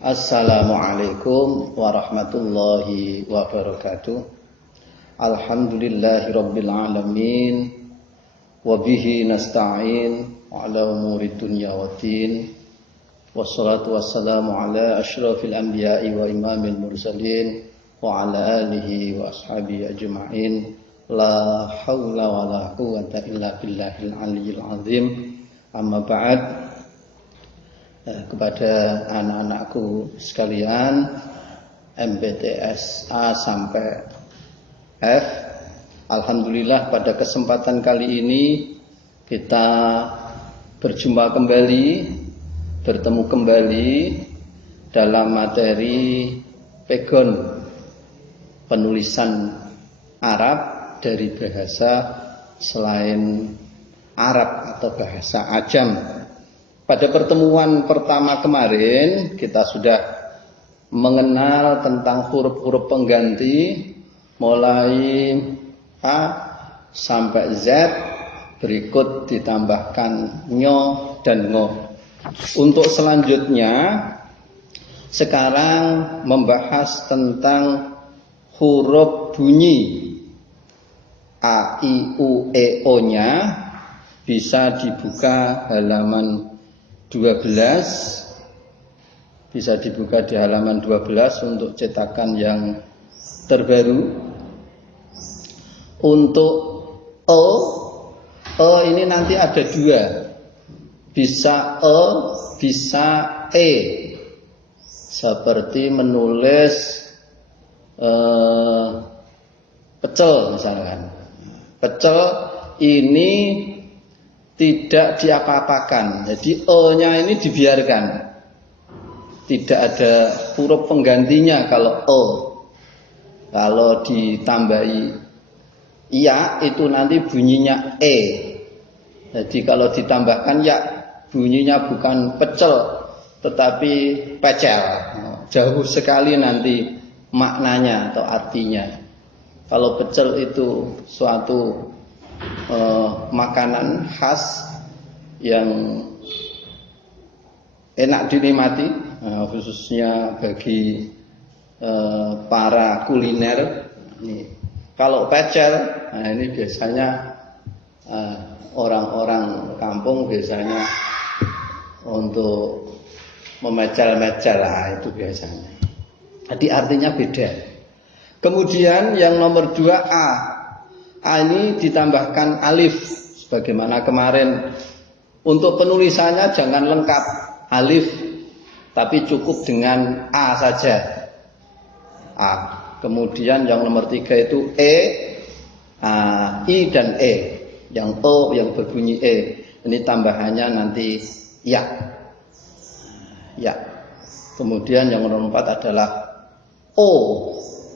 Assalamualaikum warahmatullahi wabarakatuh. Alhamdulillahirabbil alamin wa bihi nasta'in ala umuri dunya waddin. Wassalatu wassalamu ala asyrafil anbiya'i wa imamil mursalin wa ala alihi wa ashabihi ajma'in. La haula wa la quwwata illa billahil aliyyil azim. Amma ba'd. Kepada anak-anakku sekalian, MPTS A sampai F, alhamdulillah pada kesempatan kali ini kita berjumpa kembali, bertemu kembali dalam materi pegon penulisan Arab dari bahasa selain Arab atau bahasa Ajam. Pada pertemuan pertama kemarin kita sudah mengenal tentang huruf-huruf pengganti mulai A sampai Z, berikut ditambahkan nyo dan ngo. Untuk selanjutnya sekarang membahas tentang huruf bunyi A, I, U, E, O nya. Bisa dibuka halaman 12, bisa dibuka di halaman 12 untuk cetakan yang terbaru. Untuk O ini nanti ada dua, bisa E, bisa E, seperti menulis pecel misalkan. Pecel ini tidak diapa-apakan, jadi O-nya ini dibiarkan, tidak ada huruf penggantinya kalau O. Kalau ditambahi ya itu nanti bunyinya E. Jadi kalau ditambahkan ya bunyinya bukan pecel tetapi pecel. Jauh sekali nanti maknanya atau artinya. Kalau pecel itu suatu makanan khas yang enak dinikmati, khususnya bagi para kuliner. Kalau pecel, ini biasanya orang-orang kampung biasanya untuk memecel-mecel itu biasanya. Jadi artinya beda. Kemudian yang nomor 2 A ini ditambahkan alif sebagaimana kemarin. Untuk penulisannya jangan lengkap alif, tapi cukup dengan A saja. A. Kemudian yang nomor 3 itu E, I dan E. Yang O yang berbunyi E. Ini tambahannya nanti ya. Ya. Kemudian yang nomor 4 adalah O.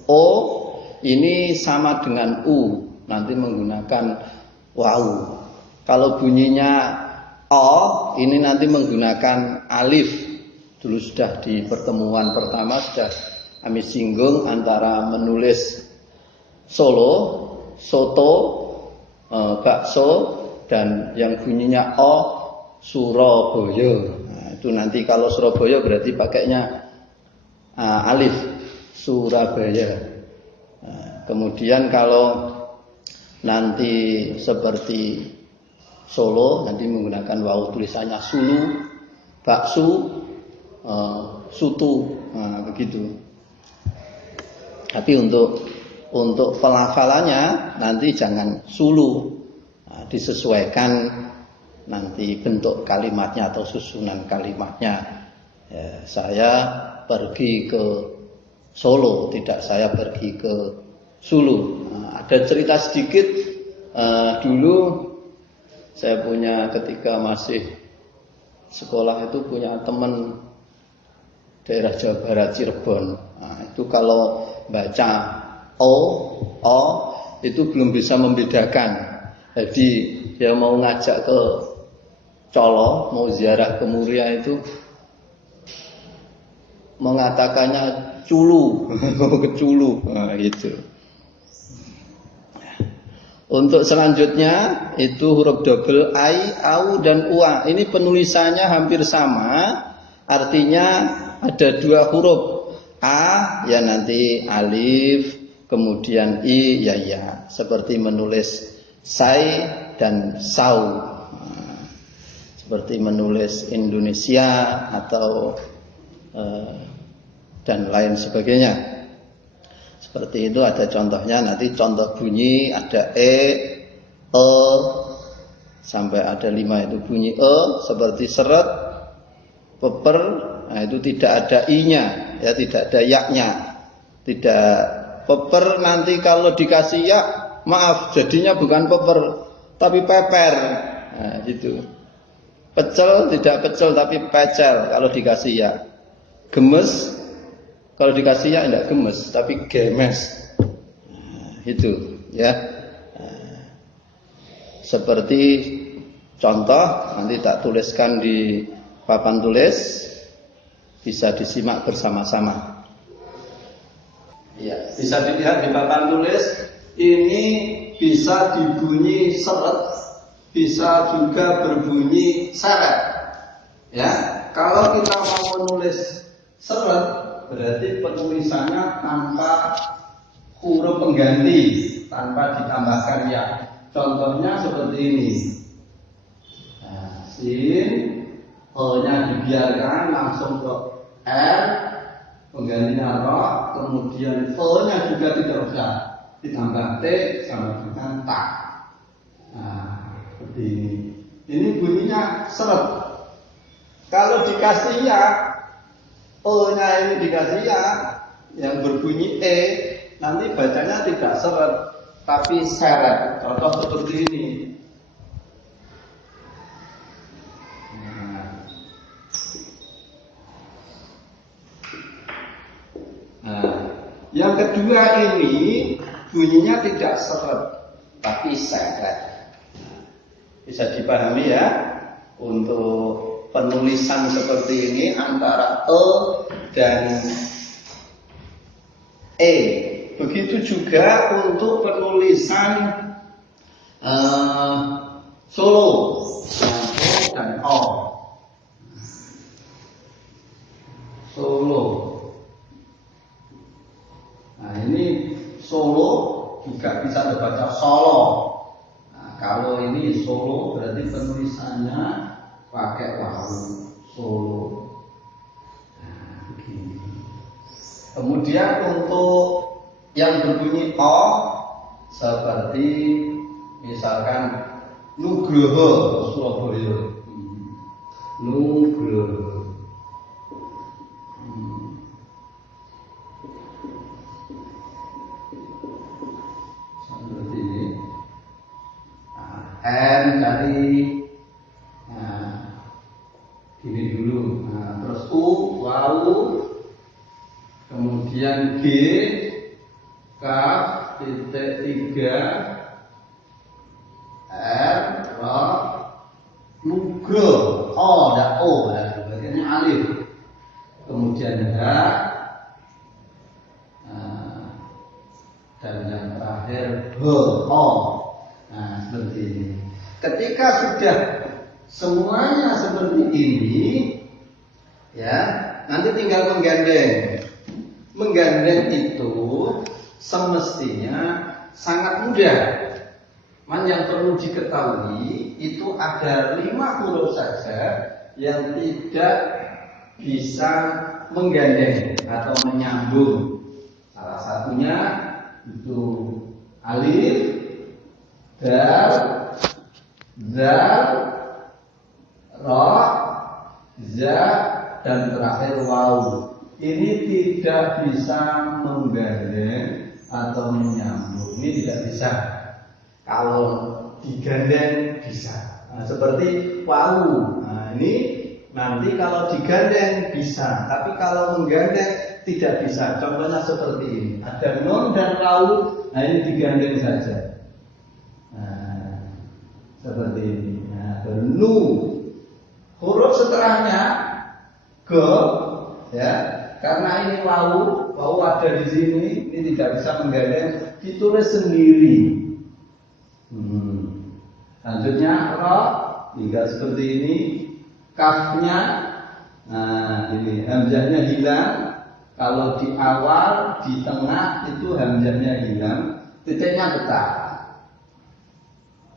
O ini sama dengan U. Nanti menggunakan waw. Kalau bunyinya O ini nanti menggunakan alif. Dulu sudah di pertemuan pertama sudah kami singgung antara menulis solo, soto, bakso, dan yang bunyinya O, Surabaya. Nah, itu nanti kalau Surabaya berarti pakainya alif, Surabaya. Nah, kemudian kalau nanti seperti Solo nanti menggunakan waw, tulisannya sulu, baksu, sutu, begitu. Tapi untuk pelafalannya nanti jangan sulu, disesuaikan nanti bentuk kalimatnya atau susunan kalimatnya. Ya, saya pergi ke Solo, tidak saya pergi ke Sulu. Ada cerita sedikit, dulu saya punya ketika masih sekolah itu punya teman daerah Jawa Barat Cirebon. Nah, itu kalau baca O itu belum bisa membedakan. Jadi dia mau ngajak ke Colo, mau ziarah ke Muria itu mengatakannya culu, ke Culu, nah, gitu. Untuk selanjutnya itu huruf double I, au dan ua. Ini penulisannya hampir sama, artinya ada dua huruf A ya nanti alif, kemudian I ya ya, seperti menulis sai dan sau, seperti menulis Indonesia atau dan lain sebagainya. Seperti itu ada contohnya, nanti contoh bunyi ada E sampai ada 5 itu bunyi seperti seret, peper, nah itu tidak ada I-nya, ya tidak ada ya-nya. Tidak peper nanti kalau dikasih ya, maaf jadinya bukan peper tapi peper. Nah, gitu. Pecel tidak pecel tapi pecel kalau dikasih ya. Gemes kalau dikasih ya tidak gemes tapi gemes. Nah, itu ya. Seperti contoh nanti tak tuliskan di papan tulis, bisa disimak bersama-sama. Ya, bisa dilihat di papan tulis. Ini bisa dibunyi seret, bisa juga berbunyi seret. Ya, kalau kita mau menulis seret, berarti penulisannya tanpa huruf pengganti, tanpa ditambahkan ya. Contohnya seperti ini. Nah, sin, O-nya dibiarkan langsung ke R, penggantinya roh, kemudian O-nya juga tidak usah ditambah T sama dengan tak. Nah, seperti ini. Ini bunyinya seret. Kalau dikasih ya, O-nya ini dikasih ya, yang berbunyi E, nanti bacanya tidak seret tapi seret. Contoh seperti ini. Nah, yang kedua ini bunyinya tidak seret tapi seret. Bisa dipahami ya, untuk penulisan seperti ini antara E dan E. Begitu juga untuk penulisan solo, O dan O. Solo. Nah ini solo juga bisa dibaca solo. Nah, kalau ini solo berarti penulisannya pakai wawu, solo. Nah, begini. Kemudian untuk yang berbunyi O seperti misalkan Nugroho Surabaya, Nugroho. Seperti ini. N dari gini dulu. Nah, terus U, wawu, kemudian G, Kaf, titik 3, R, Ro, Nugro, O, ada O, ya, bagiannya alif, kemudian H, dan yang terakhir H, O. Nah, seperti ini. Ketika sudah semuanya seperti ini, ya, nanti tinggal menggandeng. Menggandeng itu semestinya sangat mudah. Yang perlu diketahui itu ada 5 huruf saja yang tidak bisa menggandeng atau menyambung. Salah satunya itu alif, dal, zal, ra, za, dan terakhir wawu. Ini tidak bisa menggandeng atau menyambung. Ini tidak bisa. Kalau digandeng bisa. Nah, seperti wawu. Nah, ini nanti kalau digandeng bisa, tapi kalau menggandeng tidak bisa. Contohnya seperti ini. Ada nun dan wawu. Nah, ini digandeng saja. Nah, seperti ini. Nah, nu. Huruf setelahnya go, ya. Karena ini wawu ada di sini, ini tidak bisa menggandeng, ditulis sendiri. Selanjutnya ro, juga seperti ini. Kafnya Nah, ini hamzahnya hilang. Kalau di awal, di tengah itu hamzahnya hilang, titiknya pecah.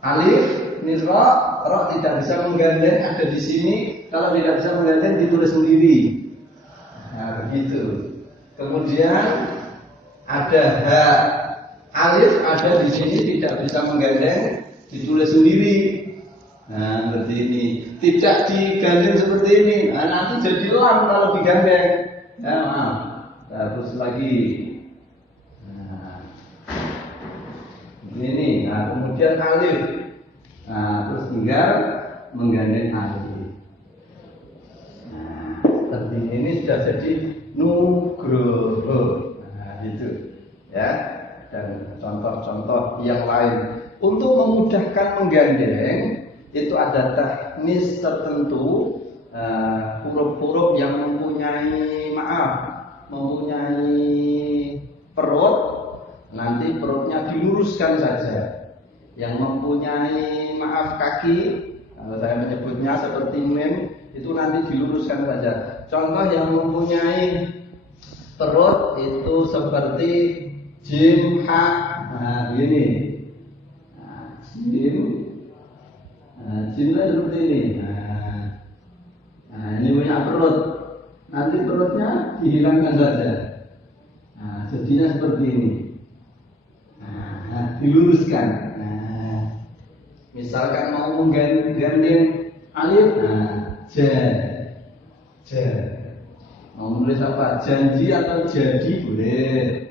Alif, ini ro tidak bisa menggandeng, ada di sini. Kalau tidak bisa menggandeng, ditulis sendiri. Nah, begitu. Kemudian ada h, alif ada di sini tidak bisa menggandeng, ditulis sendiri. Nah, seperti ini. Tidak digandeng seperti ini. Nah, nanti jadi lam kalau digandeng. Ya, maaf. Terus lagi. Nah, ini. Nah, kemudian alif. Nah, terus tinggal menggandeng alif. Nah, seperti ini sudah jadi nugroho. Nah, gitu. Ya. Dan contoh-contoh yang lain. Untuk memudahkan menggandeng, itu ada teknis tertentu, huruf-huruf yang mempunyai perut, nanti perutnya diluruskan saja. Yang mempunyai kaki, kalau saya menyebutnya seperti mim, itu nanti diluruskan saja. Contoh yang mempunyai perut itu seperti jim, ha. Nah, ini. Nah, jimlah seperti ini. Nah, ini punya perut. Nanti perutnya dihilangkan saja. Nah, jadinya seperti ini. Nah, diluruskan. Nah, misalkan mau menggandeng alif, mau menulis apa? Janji atau jadi boleh.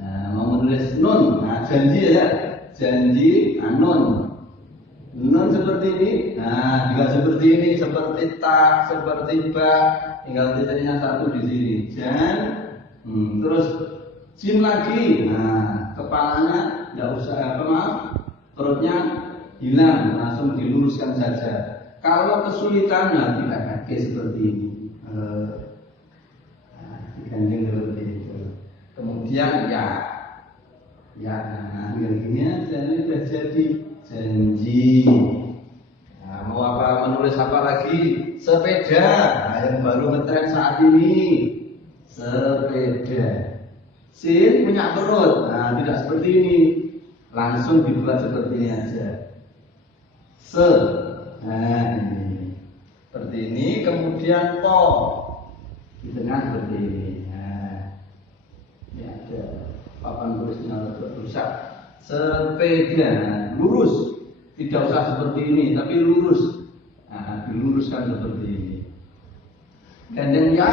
Nah, mau menulis nun, janji ya. Janji, nun. Nun seperti ini, nah juga seperti ini, seperti ta, seperti ba, tinggal titiknya satu di sini. Terus jim lagi, nah kepalanya nggak usah perutnya hilang, langsung diluruskan saja. Kalau kesulitan tidak kaki seperti ini, digandeng seperti itu. Kemudian nah ini sudah jadi. Janji. Nah, mau apa menulis apa lagi? Sepeda. Nah, yang baru ngetren saat ini. Sepeda. Sin punya perut. Nah, tidak seperti ini. Langsung dibuat seperti ini aja. Nah, ini. Seperti ini. Kemudian to. Di tengah seperti ini. Nah, ini ada papan tulisnya rusak. Sepeda lurus, tidak usah seperti ini, tapi lurus. Nah, diluruskan seperti ini. Gandeng ya,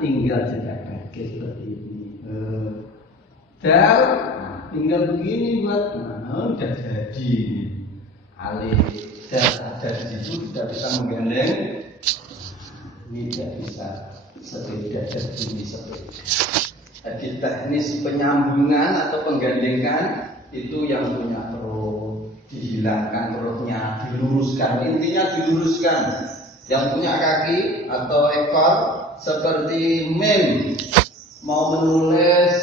tinggal tidak kaki seperti ini. Dal, tinggal begini buat, udah jadi. Alif, dal ada di situ tidak bisa menggandeng. Ini tidak bisa sepeda jadi sepeda. Jadi teknis penyambungan atau penggandengan itu yang punya perut dihilangkan perutnya, diluruskan. Intinya diluruskan. Yang punya kaki atau ekor seperti mim, mau menulis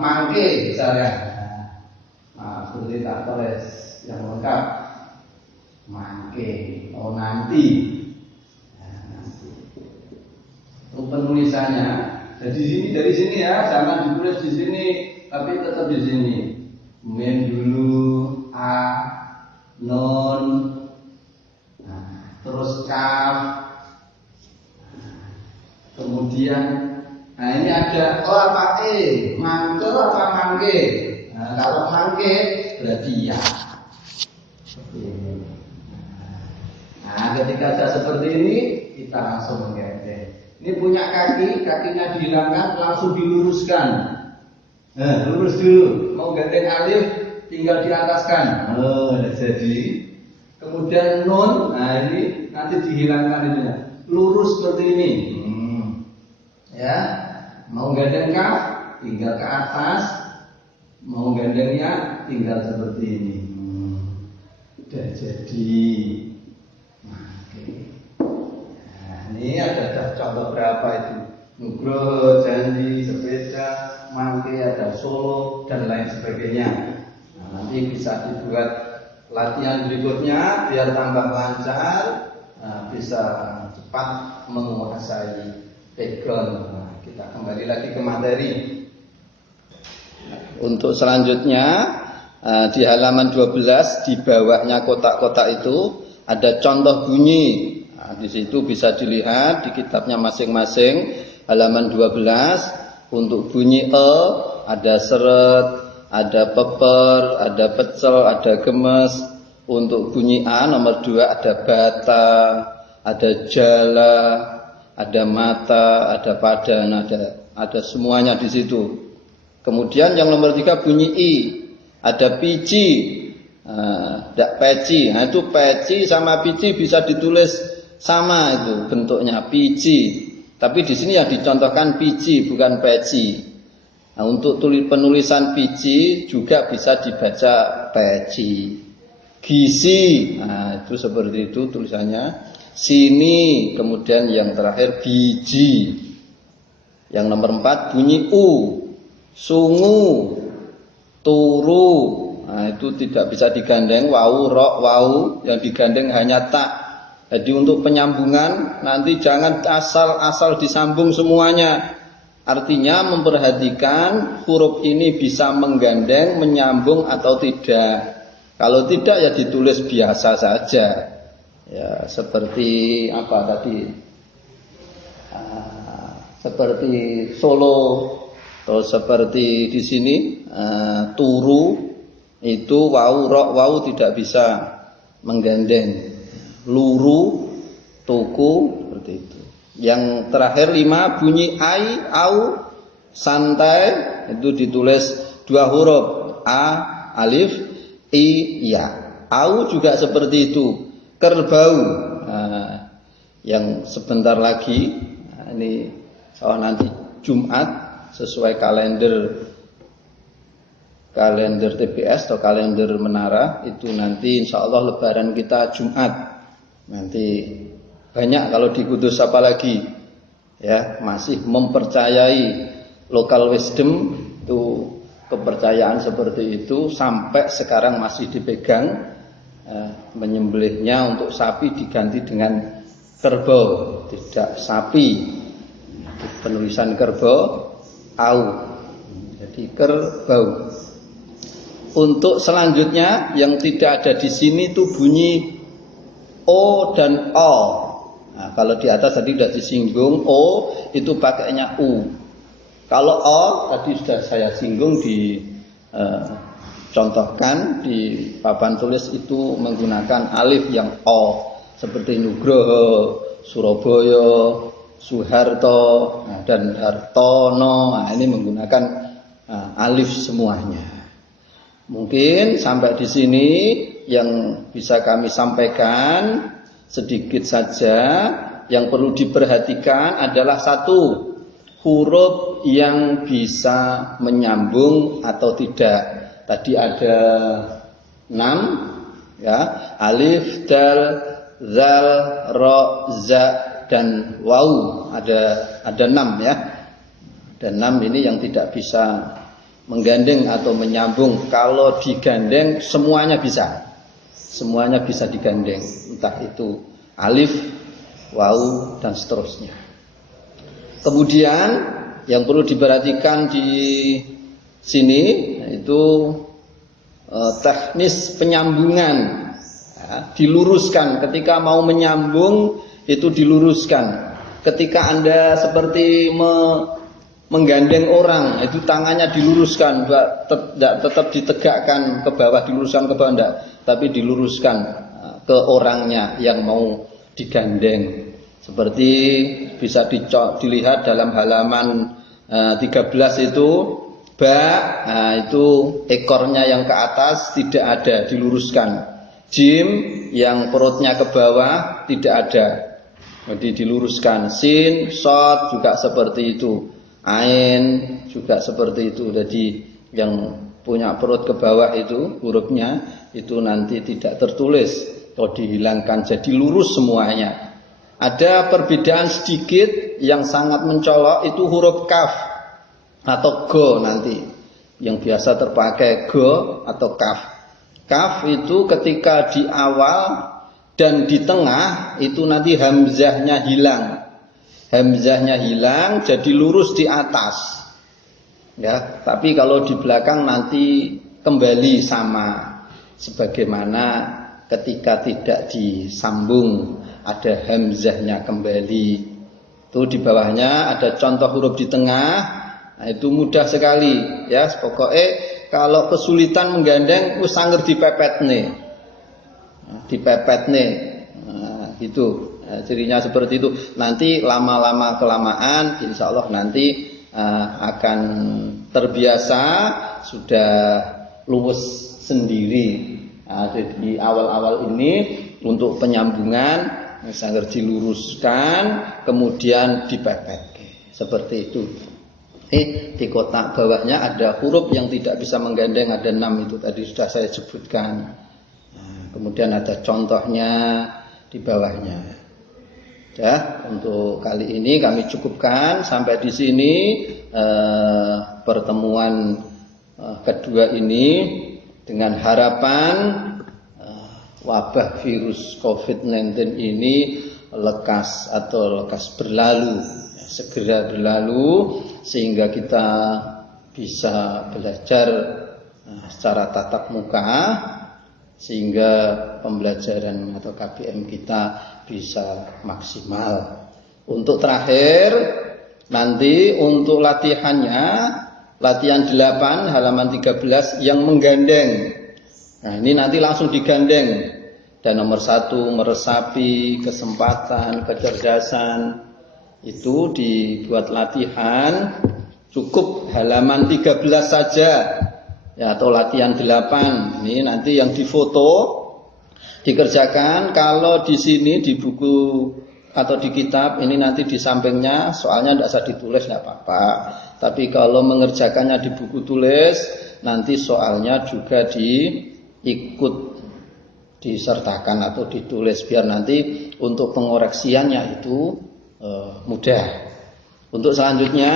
mangke misalnya. Nah, seperti tak tulis yang lengkap mangke. Oh nanti. Untuk penulisannya dari sini ya, jangan ditulis di sini. Tapi tetap di sini. Mim dulu, a, nun, terus kaf. Kemudian, ini ada apa mangke apa mangke. Nah, kalau mangke berarti ya. Nah, ketika ada seperti ini, kita langsung menggandeng. Ini punya kaki, kakinya dihilangkan, langsung diluruskan. Nah, lurus dulu. Mau gandeng alif, tinggal diataskan. Udah jadi. Kemudian nun, nah ini nanti dihilangkan ini. Lurus seperti ini. Ya, mau gandeng kaf, tinggal ke atas. Mau gandengnya, tinggal seperti ini. Udah jadi. Nah, ini ada contoh berapa itu? Nugroho, janji, sepeda, mangke, ada solo dan lain sebagainya. Nah, nanti bisa dibuat latihan berikutnya biar tambah lancar, bisa cepat menguasai background. Nah, kita kembali lagi ke materi. Untuk selanjutnya di halaman 12 di bawahnya kotak-kotak itu ada contoh bunyi. Nah, di situ bisa dilihat di kitabnya masing-masing halaman 12 untuk bunyi ada seret, ada peper, ada pecel, ada gemes. Untuk bunyi A nomor 2 ada bata, ada jala, ada mata, ada padan, ada semuanya di situ. Kemudian yang nomor 3 bunyi I, ada pici, peci. Nah itu peci sama pici bisa ditulis sama itu bentuknya pici. Tapi di sini yang dicontohkan pici bukan peci. Nah untuk penulisan pici juga bisa dibaca peci. Gisi, nah itu seperti itu tulisannya. Sini, kemudian yang terakhir biji. Yang nomor 4 bunyi U. Sungu, turu, nah itu tidak bisa digandeng wau, rok, wau, yang digandeng hanya tak. Jadi untuk penyambungan nanti jangan asal-asal disambung semuanya. Artinya memperhatikan huruf ini bisa menggandeng, menyambung atau tidak. Kalau tidak ya ditulis biasa saja. Ya seperti apa tadi? Seperti Solo. Atau seperti di sini turu itu wau rok wau tidak bisa menggandeng. Luru, tuku seperti itu. Yang terakhir 5 bunyi ai, au, santai itu ditulis 2 huruf a, alif, i, ya. Au juga seperti itu. Kerbau. Yang sebentar lagi ini nanti Jumat sesuai kalender TBS atau kalender Menara itu nanti insya Allah Lebaran kita Jumat. Nanti banyak kalau di Kudus apalagi ya masih mempercayai local wisdom itu kepercayaan seperti itu sampai sekarang masih dipegang. Menyembelihnya untuk sapi diganti dengan kerbau, tidak sapi. Penulisan kerbau au, jadi kerbau. Untuk selanjutnya yang tidak ada di sini itu bunyi o dan o. Nah, kalau di atas tadi sudah disinggung o itu pakainya u. Kalau o tadi sudah saya singgung di contohkan di papan tulis itu menggunakan alif yang o seperti Nugroho, Surabaya, Soeharto, dan Hartono. Nah, ini menggunakan alif semuanya. Mungkin sampai di sini yang bisa kami sampaikan sedikit saja. Yang perlu diperhatikan adalah 1 huruf yang bisa menyambung atau tidak. Tadi ada 6 ya, alif, dal, zal, ro, za dan wau. Ada 6 ya. Dan 6 ini yang tidak bisa menggandeng atau menyambung. Kalau digandeng semuanya bisa. Semuanya bisa digandeng. Entah itu alif, wau dan seterusnya. Kemudian yang perlu diperhatikan di sini itu teknis penyambungan ya, diluruskan. Ketika mau menyambung itu diluruskan. Ketika Anda seperti menggandeng orang, itu tangannya diluruskan, tidak tetap ditegakkan ke bawah, diluruskan ke bawah, enggak, tapi diluruskan ke orangnya yang mau digandeng. Seperti bisa dilihat dalam halaman 13 itu itu ekornya yang ke atas tidak ada, diluruskan. Jim yang perutnya ke bawah tidak ada, jadi diluruskan. Sin, shot juga seperti itu. Ain juga seperti itu. Jadi yang punya perut ke bawah itu hurufnya itu nanti tidak tertulis atau dihilangkan, jadi lurus semuanya. Ada perbedaan sedikit yang sangat mencolok itu huruf kaf atau go nanti yang biasa terpakai go atau kaf. Kaf itu ketika di awal dan di tengah itu nanti hamzahnya hilang. Hamzahnya hilang jadi lurus di atas. Ya, tapi kalau di belakang nanti kembali sama sebagaimana ketika tidak disambung ada hamzahnya kembali. Itu di bawahnya ada contoh huruf di tengah. Nah, itu mudah sekali ya. Pokoknya kalau kesulitan menggandeng wis sanger dipepet nih. Dipepet nih. Nah, gitu. Nah, cirinya seperti itu. Nanti lama-lama kelamaan insya Allah nanti akan terbiasa, sudah luwes sendiri. Nah, di awal-awal ini untuk penyambungan sangat diluruskan, kemudian dipepet. Seperti itu. Di kotak bawahnya ada huruf yang tidak bisa menggandeng, ada 6 itu tadi sudah saya sebutkan. Nah, kemudian ada contohnya di bawahnya. Ya, untuk kali ini kami cukupkan sampai di sini pertemuan kedua ini dengan harapan wabah virus COVID-19 ini lekas berlalu, segera berlalu sehingga kita bisa belajar secara tatap muka sehingga pembelajaran atau KBM kita bisa maksimal. Untuk terakhir nanti untuk latihannya, latihan 8 halaman 13 yang menggandeng. Nah, ini nanti langsung digandeng. Dan nomor 1 meresapi, kesempatan, kecerdasan. Itu dibuat latihan cukup halaman 13 saja. Ya, atau latihan 8. Ini nanti yang difoto dikerjakan. Kalau di sini di buku atau di kitab ini nanti di sampingnya soalnya tidak usah ditulis, tidak apa-apa. Tapi kalau mengerjakannya di buku tulis nanti soalnya juga ikut disertakan atau ditulis biar nanti untuk pengoreksiannya itu mudah. Untuk selanjutnya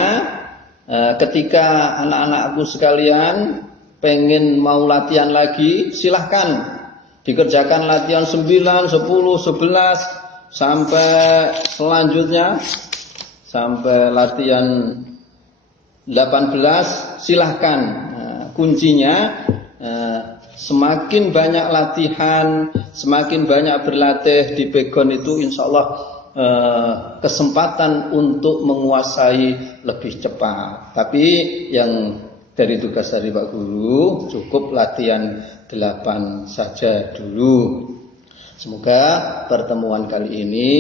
ketika anak-anakku sekalian pengen mau latihan lagi silahkan dikerjakan latihan 9, 10, 11 sampai selanjutnya sampai latihan 18 silahkan. Kuncinya semakin banyak latihan, semakin banyak berlatih di Pegon itu insya Allah kesempatan untuk menguasai lebih cepat. Tapi yang dari tugas dari Pak Guru cukup latihan 8 saja dulu. Semoga pertemuan kali ini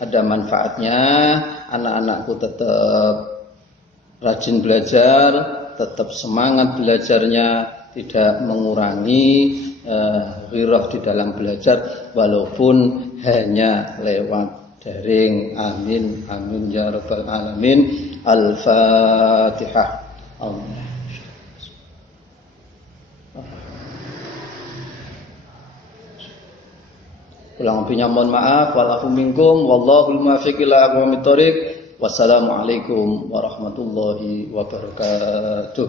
ada manfaatnya. Anak-anakku tetap rajin belajar, tetap semangat belajarnya, tidak mengurangi ghirah di dalam belajar walaupun hanya lewat daring. Amin amin ya rabbal alamin. Al-Fatihah. Allah. Kurang lebihnya mohon maaf. Walafu minkum wallahul muwaffiq ila aqwamit thoriq. Wassalamualaikum warahmatullahi wabarakatuh.